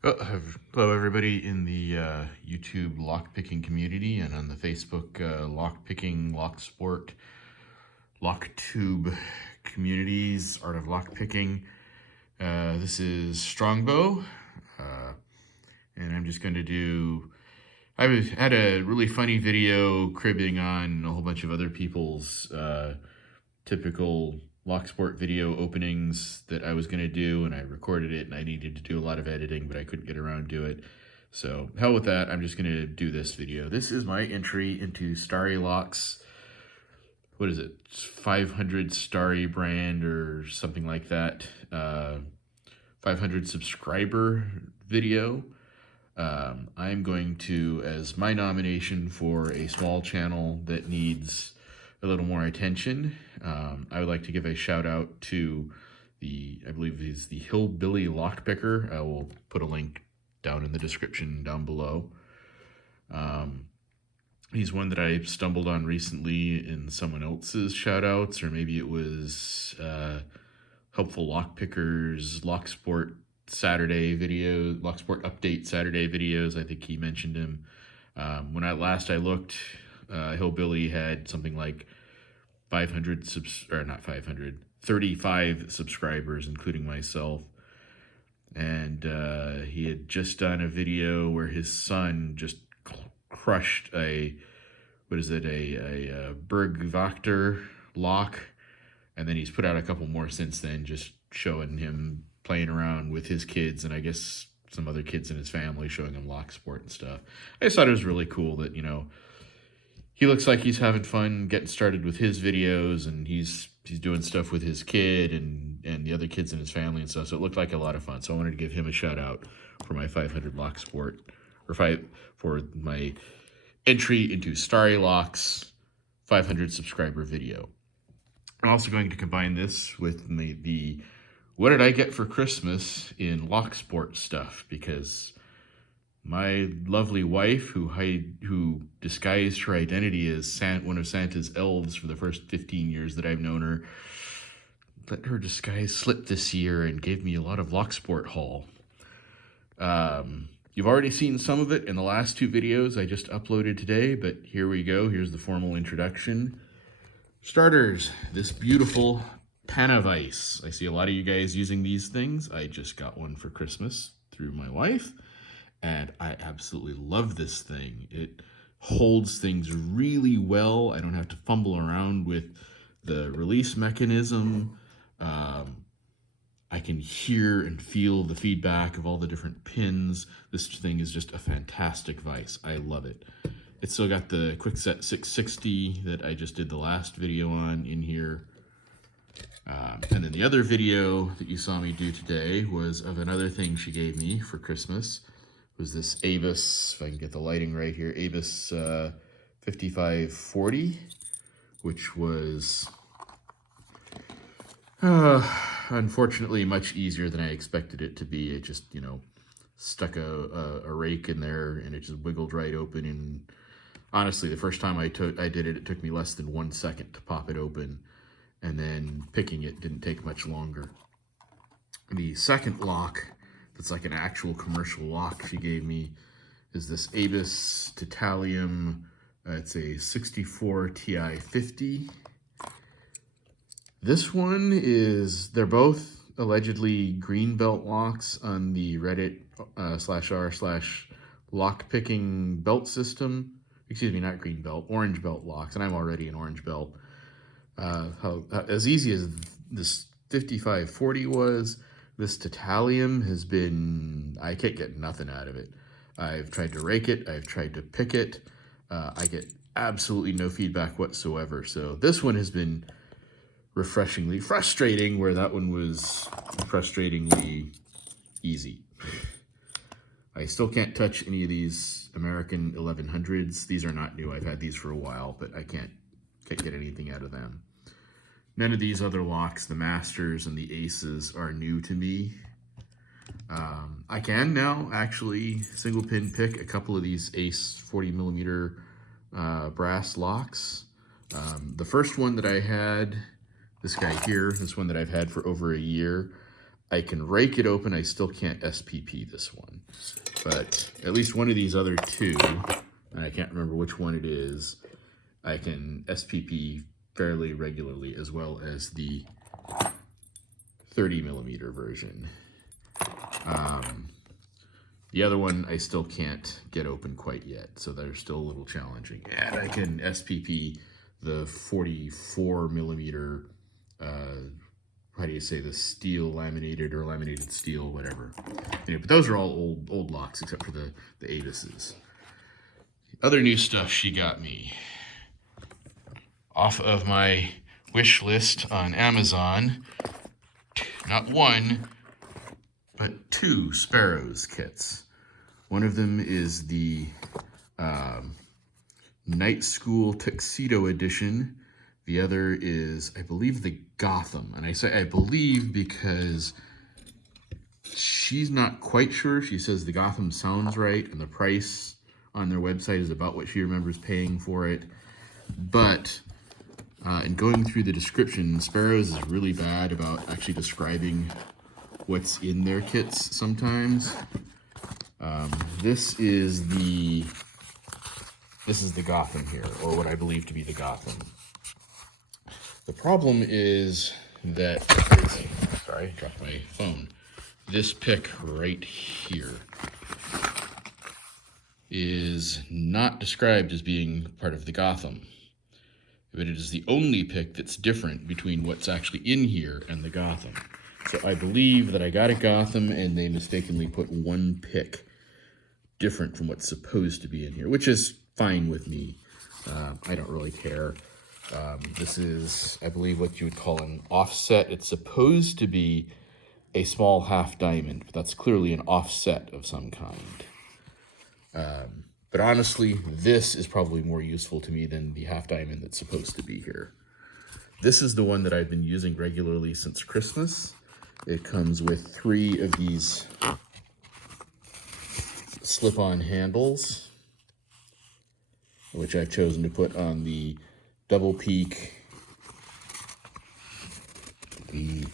Hello, everybody in the YouTube lockpicking community and on the Facebook lockpicking, Locksport, Locktube communities, Art of Lockpicking. This is Strongbow, and I'm just going to do. Had a really funny video cribbing on a whole bunch of other people's typical Locksport video openings that I was going to do, and I recorded it, and I needed to do a lot of editing, but I couldn't get around to it. So, hell with that, I'm just going to do this video. This is my entry into Starrylock's, what is it, 500 Starry brand or something like that, 500 subscriber video. I'm going to, as my nomination for a small channel that needs a little more attention, I would like to give a shout out to I believe he's the Hillbilly Lockpicker. I will put a link down in the description down below. He's one that I stumbled on recently in someone else's shout outs, or maybe it was Helpful Lockpickers, Locksport Saturday video, Locksport Update Saturday videos. I think he mentioned him. When I looked, Hillbilly had something like 35 subscribers, including myself. And he had just done a video where his son just crushed a Bergvaktor lock. And then he's put out a couple more since then, just showing him playing around with his kids, and I guess some other kids in his family, showing him Locksport and stuff. I just thought it was really cool that, he looks like he's having fun getting started with his videos, and he's doing stuff with his kid and the other kids in his family and stuff. So it looked like a lot of fun. So I wanted to give him a shout out for my 500 Locksport, for my entry into Starrylock's 500 subscriber video. I'm also going to combine this with the what did I get for Christmas in Locksport stuff, because my lovely wife, who disguised her identity as one of Santa's elves for the first 15 years that I've known her, let her disguise slip this year and gave me a lot of Locksport haul. You've already seen some of it in the last two videos I just uploaded today, but here we go. Here's the formal introduction. Starters, this beautiful Panavice. I see a lot of you guys using these things. I just got one for Christmas through my wife, and I absolutely love this thing. It holds things really well. I don't have to fumble around with the release mechanism. I can hear and feel the feedback of all the different pins. This thing is just a fantastic vise. I love it. It's still got the Quickset 660 that I just did the last video on in here. And then the other video that you saw me do today was of another thing she gave me for Christmas. It was this Avis, if I can get the lighting right here, Avis 5540, which was unfortunately much easier than I expected it to be. It just, stuck a rake in there, and it just wiggled right open. And honestly, the first time I did it, it took me less than 1 second to pop it open. And then picking it didn't take much longer. The second lock, that's like an actual commercial lock she gave me, is this Avis Titanium. It's a 64 Ti 50. This one they're both allegedly greenbelt locks on the Reddit /r/lockpicking belt system. Excuse me, not greenbelt, orange belt locks, and I'm already an orange belt. As easy as this 5540 was, this Titanium has been, I can't get nothing out of it. I've tried to rake it, I've tried to pick it, I get absolutely no feedback whatsoever. So this one has been refreshingly frustrating, where that one was frustratingly easy. I still can't touch any of these American 1100s. These are not new. I've had these for a while, but I can't get anything out of them. None of these other locks, the Masters and the Aces, are new to me. I can now actually single pin pick a couple of these Ace 40mm brass locks. The first one that I had, this guy here, this one that I've had for over a year, I can rake it open. I still can't SPP this one. But at least one of these other two, and I can't remember which one it is, I can SPP fairly regularly, as well as the 30 millimeter version. The other one I still can't get open quite yet, so they're still a little challenging. And I can SPP the 44 millimeter, how do you say, the steel laminated or laminated steel, whatever. Anyway, but those are all old locks except for the Avises. Other new stuff she got me off of my wish list on Amazon. Not one, but two Sparrows kits. One of them is the Night School Tuxedo Edition. The other is, I believe, the Gotham. And I say I believe because she's not quite sure. She says the Gotham sounds right, and the price on their website is about what she remembers paying for it. But in going through the description, Sparrows is really bad about actually describing what's in their kits sometimes. This is the Gotham here, or what I believe to be the Gotham. The problem is that, sorry, dropped my phone. This pick right here is not described as being part of the Gotham, but it is the only pick that's different between what's actually in here and the Gotham. So I believe that I got a Gotham and they mistakenly put one pick different from what's supposed to be in here, which is fine with me. I don't really care. This is, I believe, what you would call an offset. It's supposed to be a small half diamond, but that's clearly an offset of some kind. But honestly, this is probably more useful to me than the half diamond that's supposed to be here. This is the one that I've been using regularly since Christmas. It comes with 3 of these slip-on handles, which I've chosen to put on the double peak, the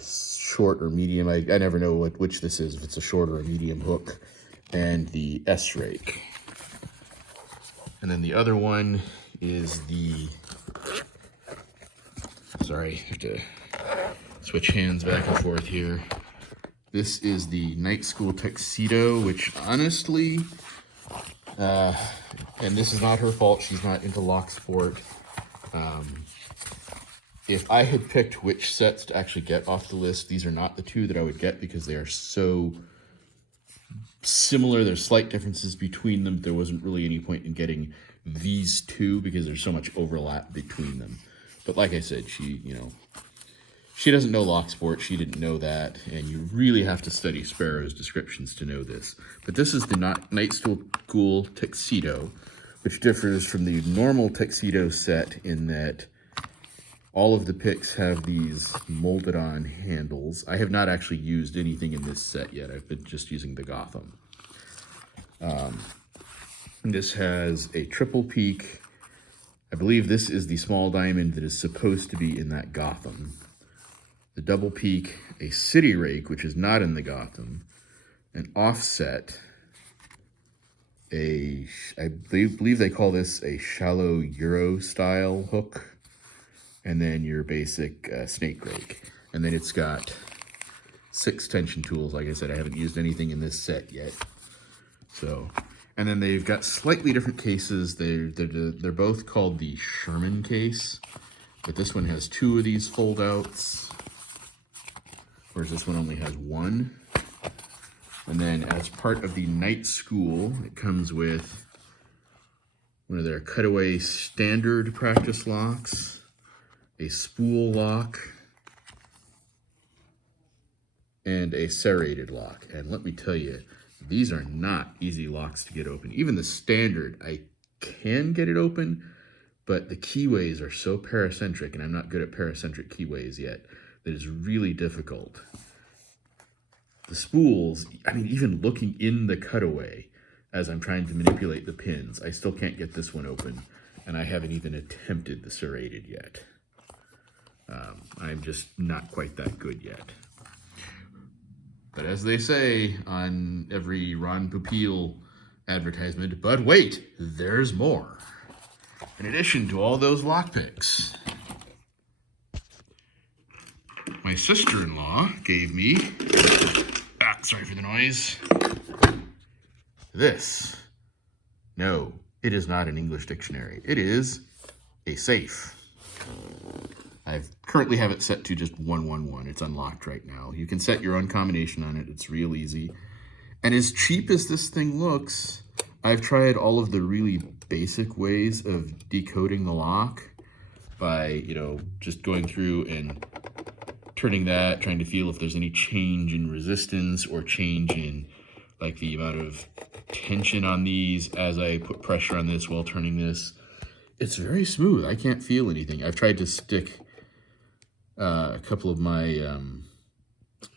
short or medium, I never know which this is, if it's a short or a medium hook, and the S-rake. And then the other one is the, sorry, I have to switch hands back and forth here. This is the Night School Tuxedo, which honestly, and this is not her fault, she's not into Locksport. If I had picked which sets to actually get off the list, these are not the 2 that I would get because they are so similar. There's slight differences between them. There wasn't really any point in getting these 2 because there's so much overlap between them. But like I said, she doesn't know Locksport. She didn't know that, and you really have to study Sparrow's descriptions to know this. But this is the Night School Tuxedo, which differs from the normal tuxedo set in that all of the picks have these molded on handles. I have not actually used anything in this set yet. I've been just using the Gotham. This has a triple peak. I believe this is the small diamond that is supposed to be in that Gotham. The double peak, a city rake, which is not in the Gotham, an offset, I believe they call this a shallow Euro style hook, and then your basic snake rake. And then it's got 6 tension tools. Like I said, I haven't used anything in this set yet. So, and then they've got slightly different cases. They're both called the Sherman case, but this one has 2 of these fold outs, whereas this one only has 1. And then as part of the Night School, it comes with one of their cutaway standard practice locks, a spool lock, and a serrated lock. And let me tell you, these are not easy locks to get open. Even the standard, I can get it open, but the keyways are so paracentric, and I'm not good at paracentric keyways yet, that it's really difficult. The spools, I mean, even looking in the cutaway as I'm trying to manipulate the pins, I still can't get this one open, and I haven't even attempted the serrated yet. I'm just not quite that good yet. But as they say on every Ron Popeil advertisement, but wait, there's more. In addition to all those lockpicks, my sister-in-law gave me, sorry for the noise, this. No, it is not an English dictionary. It is a safe. I currently have it set to just 111. It's unlocked right now. You can set your own combination on it. It's real easy. And as cheap as this thing looks, I've tried all of the really basic ways of decoding the lock by, you know, just going through and turning that, trying to feel if there's any change in resistance or change in like the amount of tension on these as I put pressure on this while turning this. It's very smooth. I can't feel anything. I've tried to stick a couple of my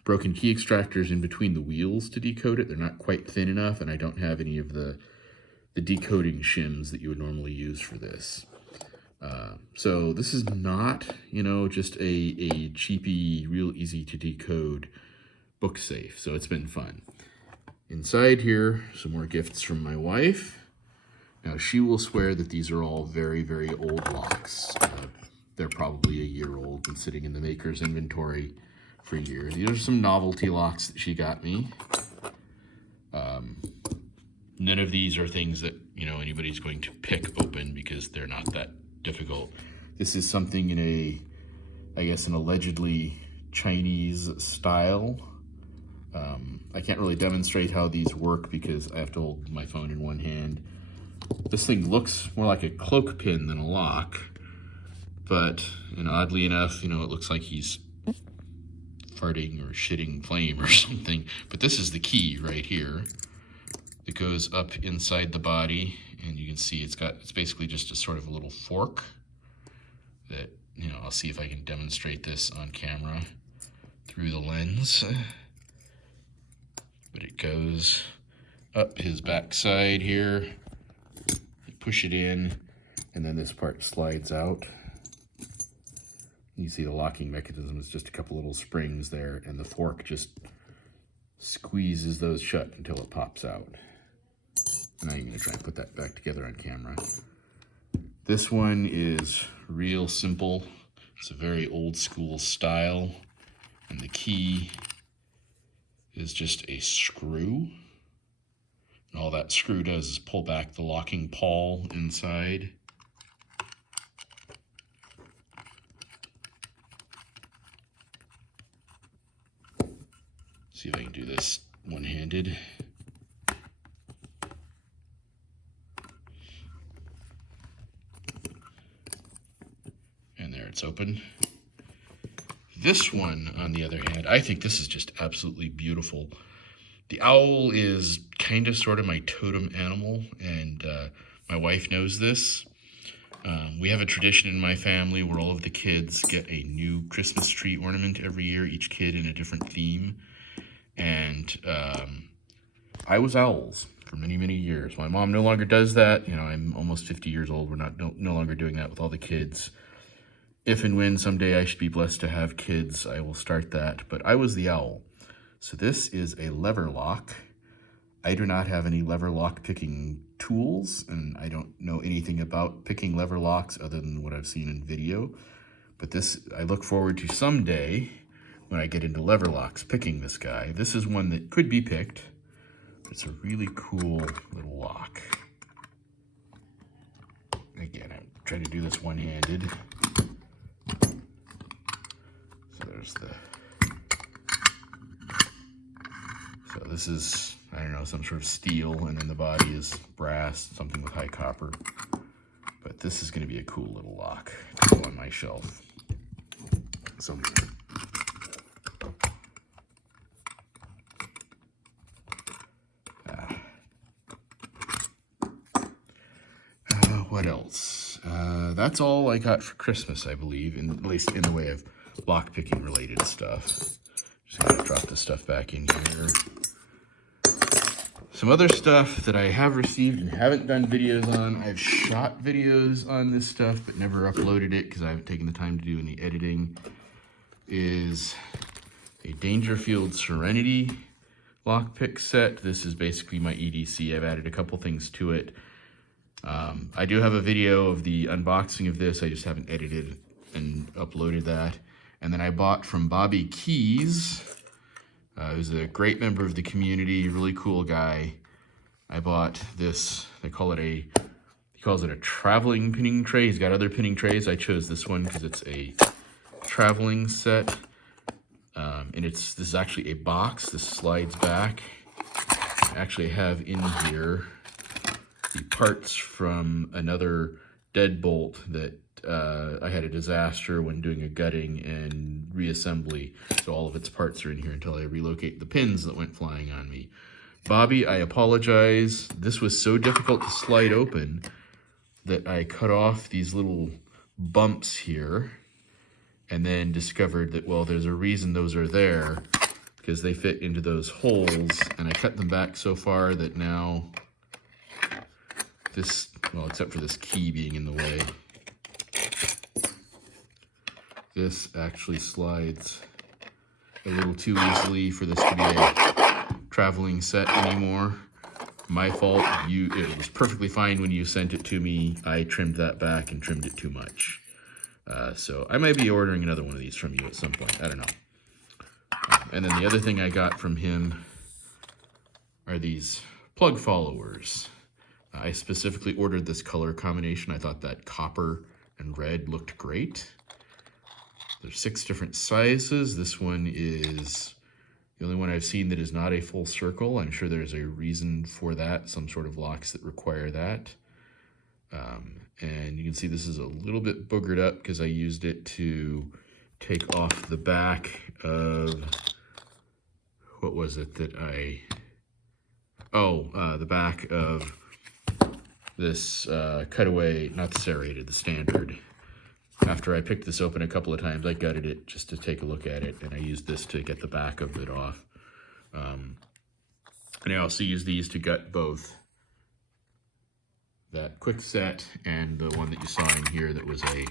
broken key extractors in between the wheels to decode it. They're not quite thin enough, and I don't have any of the decoding shims that you would normally use for this. So this is not, you know, just a cheapy, real easy to decode book safe. So it's been fun. Inside here, some more gifts from my wife. Now, she will swear that these are all very, very old locks. They're probably a year old and sitting in the maker's inventory for years. These are some novelty locks that she got me. None of these are things that, you know, anybody's going to pick open because they're not that difficult. This is something in a, I guess, an allegedly Chinese style. I can't really demonstrate how these work because I have to hold my phone in one hand. This thing looks more like a cloak pin than a lock, but, and oddly enough, you know, it looks like he's farting or shitting flame or something. But this is the key right here that goes up inside the body, and you can see it's basically just a sort of a little fork that, you know, I'll see if I can demonstrate this on camera through the lens. But it goes up his backside here. You push it in, and then this part slides out. You see the locking mechanism is just a couple little springs there, and the fork just squeezes those shut until it pops out. And I'm going to try and put that back together on camera. This one is real simple. It's a very old school style, and the key is just a screw. And all that screw does is pull back the locking pawl inside. See if I can do this one-handed. And there, it's open. This one, on the other hand, I think this is just absolutely beautiful. The owl is kind of sort of my totem animal, and my wife knows this. We have a tradition in my family where all of the kids get a new Christmas tree ornament every year, each kid in a different theme. And I was owls for many, many years. My mom no longer does that. You know, I'm almost 50 years old. We're no longer doing that with all the kids. If and when someday I should be blessed to have kids, I will start that. But I was the owl. So this is a lever lock. I do not have any lever lock picking tools, and I don't know anything about picking lever locks other than what I've seen in video. But this, I look forward to someday, when I get into lever locks, picking this guy. This is one that could be picked. It's a really cool little lock. Again, I'm trying to do this one-handed. So there's the... So this is, I don't know, some sort of steel, and then the body is brass, something with high copper. But this is going to be a cool little lock to go on my shelf. So what else? That's all I got for Christmas, I believe, at least in the way of lockpicking related stuff. Just gonna drop this stuff back in here. Some other stuff that I have received and haven't done videos on. I've shot videos on this stuff, but never uploaded it because I haven't taken the time to do any editing. Is a Dangerfield Serenity lockpick set. This is basically my EDC. I've added a couple things to it. I do have a video of the unboxing of this. I just haven't edited and uploaded that. And then I bought from Bobby Keys, who's a great member of the community, really cool guy. I bought this, he calls it a traveling pinning tray. He's got other pinning trays. I chose this one because it's a traveling set. And this is actually a box. This slides back. I actually have in here the parts from another deadbolt that I had a disaster when doing a gutting and reassembly. So all of its parts are in here until I relocate the pins that went flying on me. Bobby, I apologize. This was so difficult to slide open that I cut off these little bumps here and then discovered that, well, there's a reason those are there, because they fit into those holes, and I cut them back so far that now this, well, except for this key being in the way, this actually slides a little too easily for this to be a traveling set anymore. My fault. It was perfectly fine when you sent it to me. I trimmed that back and trimmed it too much. So I might be ordering another one of these from you at some point. I don't know. And then the other thing I got from him are these plug followers. I specifically ordered this color combination. I thought that copper and red looked great. There's 6 different sizes. This one is the only one I've seen that is not a full circle. I'm sure there's a reason for that, some sort of locks that require that. And you can see this is a little bit boogered up because I used it to take off the back of, what was it that the back of this cutaway, not the serrated, the standard. After I picked this open a couple of times, I gutted it just to take a look at it, and I used this to get the back of it off. And I also used these to gut both that quick set and the one that you saw in here that was a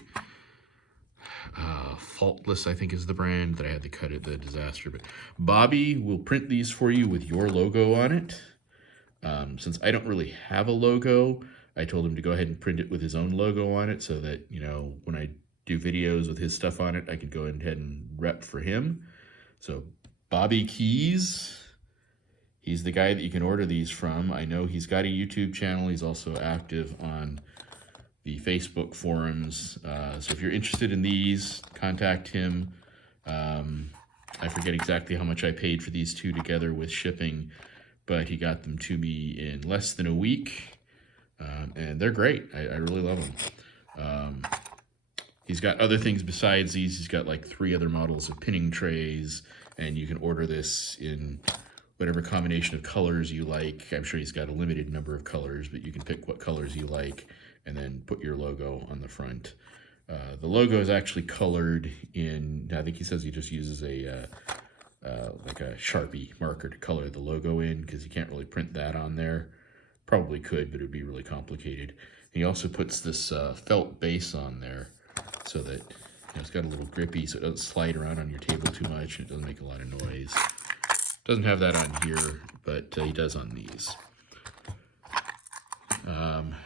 Faultless, I think is the brand, that I had to cut it, the disaster. But Bobby will print these for you with your logo on it. Since I don't really have a logo, I told him to go ahead and print it with his own logo on it so that, you know, when I do videos with his stuff on it, I could go ahead and rep for him. So Bobby Keys, he's the guy that you can order these from. I know he's got a YouTube channel. He's also active on the Facebook forums. So if you're interested in these, contact him. I forget exactly how much I paid for these two together with shipping, but he got them to me in less than a week. And they're great. I really love them. He's got other things besides these. He's got like 3 other models of pinning trays, and you can order this in whatever combination of colors you like. I'm sure he's got a limited number of colors, but you can pick what colors you like and then put your logo on the front. The logo is actually colored in, I think he says he just uses a like a Sharpie marker to color the logo in, because you can't really print that on there. Probably could, but it would be really complicated. And he also puts this felt base on there so that, you know, it's got a little grippy so it doesn't slide around on your table too much and it doesn't make a lot of noise. Doesn't have that on here, but he does on these.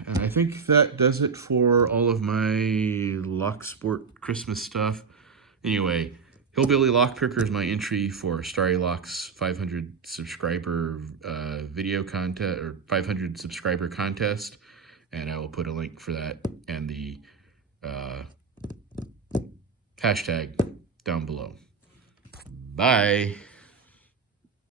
And I think that does it for all of my Locksport Christmas stuff. Anyway, Hillbilly Lockpicker is my entry for Starrylock's 500 subscriber video contest, or 500 subscriber contest, and I will put a link for that and the hashtag down below. Bye.